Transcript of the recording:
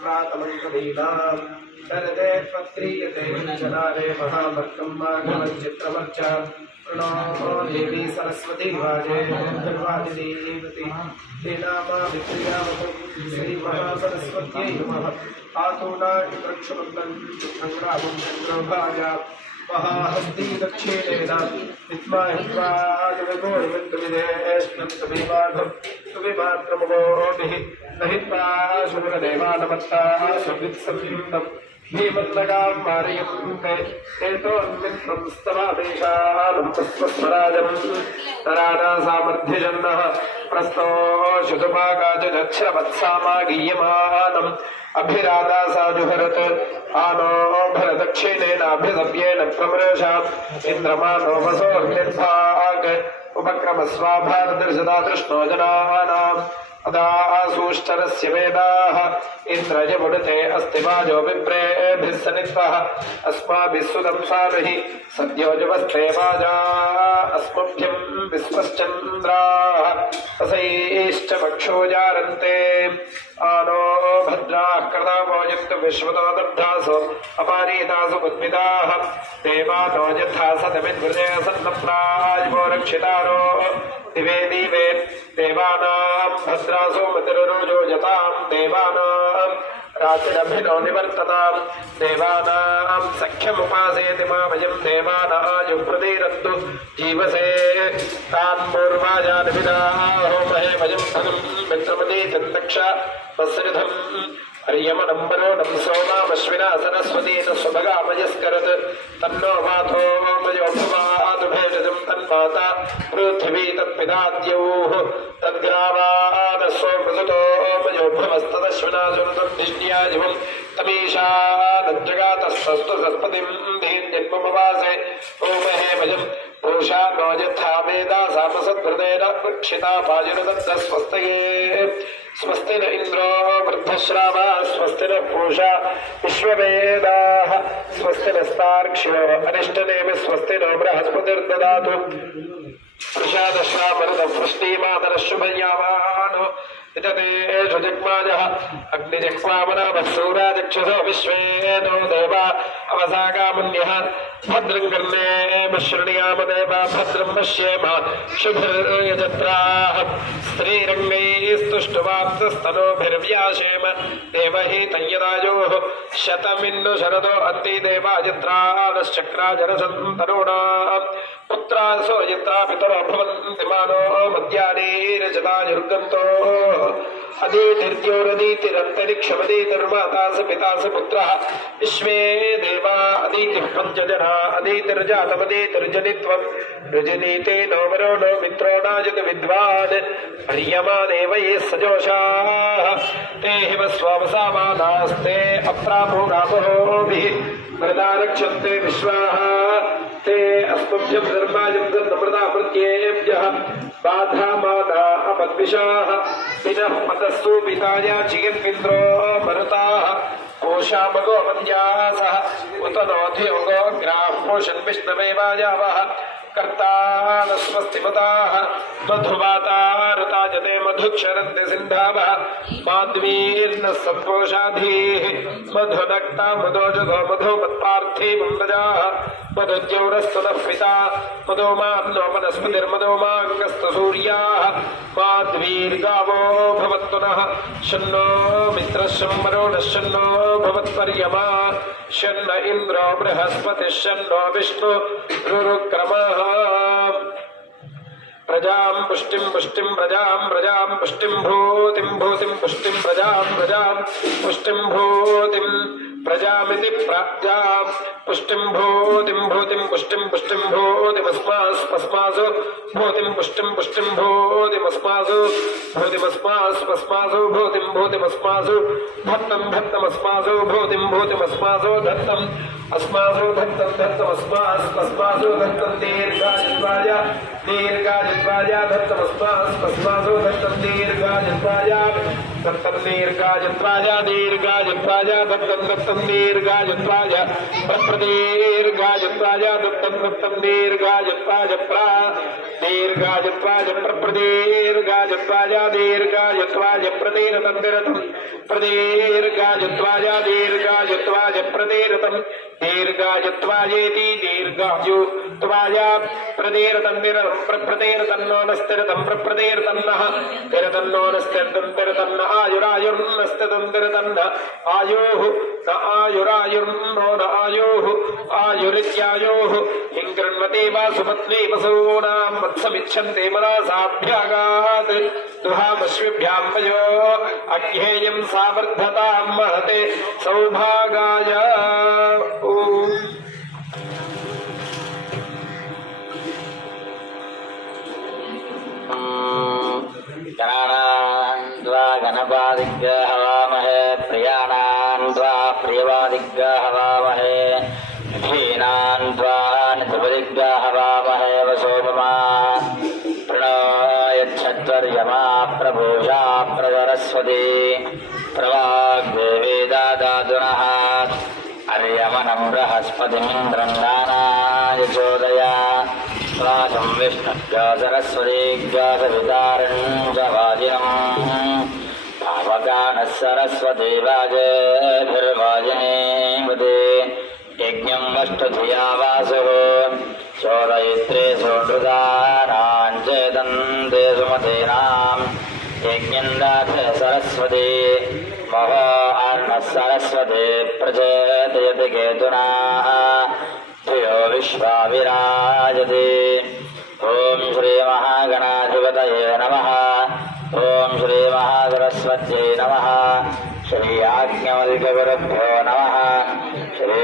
प्रातमङ्कवीनां शरदे पत्रीयते जनारे महाभक्तं माघवञ्चित्रवर्च प्रणो देवी सरस्वती वाजे धर्वादिदेवती तेनामा विप्रियावतु श्रीमहासरस्वत्यै नमः आतूना वृक्षमन्दं चन्द्राभं चन्द्रभाजा महाहस्ती दक्षिणेन विद्माहित्वागोर्विन्दविदेष्णन्तमेवाघं तुमिमात्रमगोभिः नहित्वा शुभदेवानमत्ता सुवित्संयुक्तम् भीमन्नगां मारयन्ते एतोन्मित्रं स्तवादेशानं तस्मस्वराजं तराणा सामर्थ्यजन्नः प्रस्तो शुतुपाकाचच्छ्रवत्सामा गीयमानम् अभिराधा साजुभरत आनो भरदक्षिणेनाभिसव्येन प्रमृषाम् इन्द्रमानो वसोर्निर्भाग उपक्रमस्वाभारदर्शदा तृष्णो जनानाम् अदासूश्चरस्य वेदाः इन्द्रयमुडते अस्ति वाजो विप्रेभिः सनित्वः अस्माभिः सुतं सानुहि सद्योजवस्ते वाजा अस्मभ्यं विश्वश्चन्द्राः असैश्च पक्षोजारन्ते आनो भद्राः कृतामोजन्तु विश्वतो दब्धासु अपानीतासु पुद्मिताः देवानो यथा सतमिद्वृते सन्नप्राजो रक्षितारो दिवे दिवे देवानां भद्रासो मतिररोजो यतां देवानां रातिरभिनो निवर्ततां देवानां सख्यमुपासेति मामयं देवानायुप्रतिरन्तु जीवसे तान् पूर्वाजानभिदाहो महे वयं भगं मित्रमतीतं दक्ष वसृधम् अर्यमणं वरोणं सोमामश्विना सरस्वतीन स्वभगामयस्करत् तन्नो मातो मयो भवातु भेषजं तन्माता पृथिवी तत्पिदाद्यौः तद्ग्रावादस्वो मृदुतो मयो भवस्तदश्विना सुरतं दिष्ट्याजिवं तमीशानज्जगातस्तस्तु सरस्वतीं धीन्यन्ममवासे ओमहे भजं पूषा नो यथा वेदा सामसद्भृतेन रक्षिता पाजिरदत्तस्वस्तये स्वस्ति न इन्द्रो वृद्धश्रावा स्वस्ति न पूषा विश्ववेदाः स्वस्ति नस्तार्क्ष्यो अरिष्टनेमि स्वस्ति नो बृहस्पतिर्ददातु वृषादश्रामरुदवृष्टिमातरशुभयावानो विततेषु जग्माजः अग्निजग्मामनामसूराजक्षसो विश्वेनो देवा अवसागामन्यः भद्रं कर्णेम शृणुयामदेवा भद्रं पश्येम शुभिर्यजत्राः स्त्रीरङ्गैस्तुष्टुवाप्तस्तनोभिर्व्यासेम देवहि तय्यदायोः शतमिन्नु शरदो अन्ति देवाजत्रानश्चक्राजरसन्तरूणाम् पुत्रासो यत्रा पितरो भवन्ति मानो मध्यानीरजतायुर्गन्तो अदीतिर्द्योरदीतिरन्तरिक्षमदीतिर्मातास पितास पुत्रः विश्वे देवा अदीतिः पञ्चजना अदीतिर्जातमदीतिर्जनित्वं रुजनीते नो वरो नो मित्रो नाजत विद्वान् अर्यमा देवैः सजोषाः ते हिमस्वावसामानास्ते अप्रापो रामोभिः मृदा रक्षन्ते विश्वाः ते अस्मभ्यं धर्माजं धर्मप्रदा प्रत्येभ्यः बाधामाना अपद्विषाः विनः पतस्तु पिताया चिकिन्विन्द्रो मरुताः कोशामगो वन्द्यासः उत नोऽधियोगो ग्राह्पोषन् विष्णवे वाजावः कर्तान स्वस्तिपताः मधुवातारुताजते मधुक्षरन्ति सिन्धावः माध्वीर्नः सम्पोषाधीः मधुनक्ता मधोजधो मधुमत्पार्थिवं प्रजाः मधुद्यौरस्तु नः पिता मधुमान्नो वनस्पतिर्मधुमाङ्गस्तु सूर्याः माध्वीर्गावो भवन्तु नः शन्नो मित्रः शम्वरुणः शन्नो भवत्पर्यमा शन्न इन्द्रो बृहस्पतिः शन्नो विष्णु रुरुक्रमः प्रजां पुष्टिं पुष्टिं प्रजां पुष्टिं भूतिं पुष्टिं प्रजां पुष्टिं भूतिं प्रजामिति प्राज्ञां पुष्टिं भूतिं पुष्टिं भूतिमस्मासु भूतिं पुष्टिं भूतिमस्मासु भूतिमस्मासु भूतिमस्मासु धत्तमस्मासु भूतिमस्मासु धत्तम् अस्मासु धत्तमस्मासु धत्तं दीर्घायत्वाय धत्तमस्मासु धत्तं दीर्घायत्वाय धत्तं दीर्घायत्वाय प्रप्रदीर्घायत्वाय दत्तं दीर्घायत्वाय दीर्घायत्वाय प्रप्रदीर्घायत्वाय दीर्घायत्वाय प्रतीरतं प्रदीर्घाय दीर्घायुत्वाय दीर्घायुत्वाय प्रतीरतं दीर्घायुत्वायेति दीर्घायुत्वाय प्रतीरतं प्रप्रतीरतन्नो नस्तिरतं प्रप्रतीरतन्नः तिरतन्नो नस्तिरतं तिरतन्न आयुरायुर्नस्तिरतं तिरतन्न आयुः न आयुरायुर्नो न आयुः आयुरित्यायुः हिं गृह्णते वासुपत्नी वसूनां वत्समिच्छन्ते मनसाभ्यागात् दुहामश्विभ्यां वयो अज्ञेयं सावर्धतां महते सौभागाय गणानान्द्वा गणपादिग्गा हवामहे प्रियाणान्द्वा प्रियवादिग्गा हवामहे धीनान्द्वा निधुपदिग्गा हवामहे वसोपमा प्रणो यच्छत्वर्यमा प्रभूषा प्रवरस्वती प्रवाग्देवी दादातुनः अर्यमनं बृहस्पतिमिन्द्रं दानाय चोदया स्वागं विष्णुभ्यो सरस्वतीभ्यो सवितारण्यवाजिनम् भावगानः सरस्वती वाजेभिर्वाजिनीमते यज्ञं वष्टधिया वासुः चोदयित्रे सोऽनृदानाञ्चेदन्ते सुमतीनां यज्ञं दाते सरस्वती महो अर्णः सरस्वती प्रचेतयति केतुना धियो विश्वा विराजते ॐ श्री महागणाधिपतये नमः ॐ श्री महासरस्वत्यै नमः श्री आज्ञवल्क्यगुरुभ्यो नमः श्री